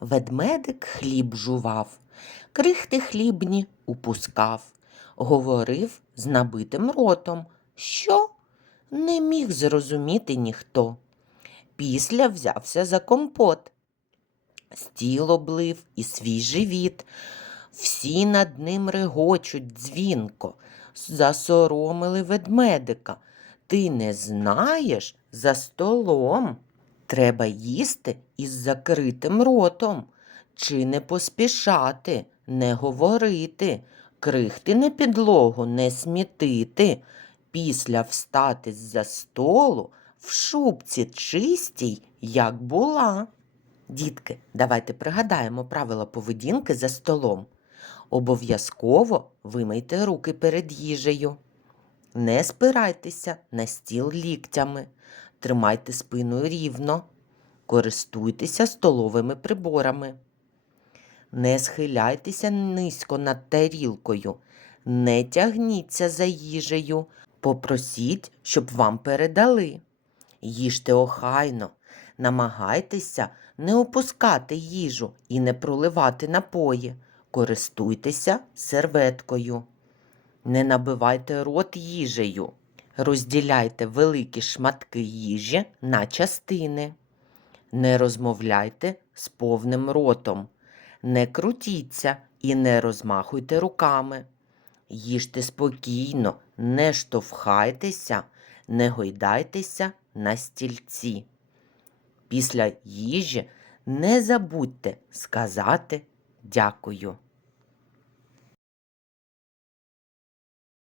Ведмедик хліб жував, крихти хлібні упускав, говорив з набитим ротом, що не міг зрозуміти ніхто. Після взявся за компот. Стіл облив і свій живіт. Всі над ним регочуть дзвінко, засоромили ведмедика. Ти не знаєш за столом. Треба їсти із закритим ротом, чи не поспішати, не говорити, крихти на підлогу не смітити, після встати з-за столу в шубці чистій, як була. Дітки, давайте пригадаємо правила поведінки за столом. Обов'язково вимийте руки перед їжею. Не спирайтеся на стіл ліктями. Тримайте спиною рівно. Користуйтеся столовими приборами. Не схиляйтеся низько над тарілкою. Не тягніться за їжею. Попросіть, щоб вам передали. Їжте охайно. Намагайтеся не опускати їжу і не проливати напої. Користуйтеся серветкою. Не набивайте рот їжею. Розділяйте великі шматки їжі на частини. Не розмовляйте з повним ротом. Не крутіться і не розмахуйте руками. Їжте спокійно, не штовхайтеся, не гойдайтеся на стільці. Після їжі не забудьте сказати дякую.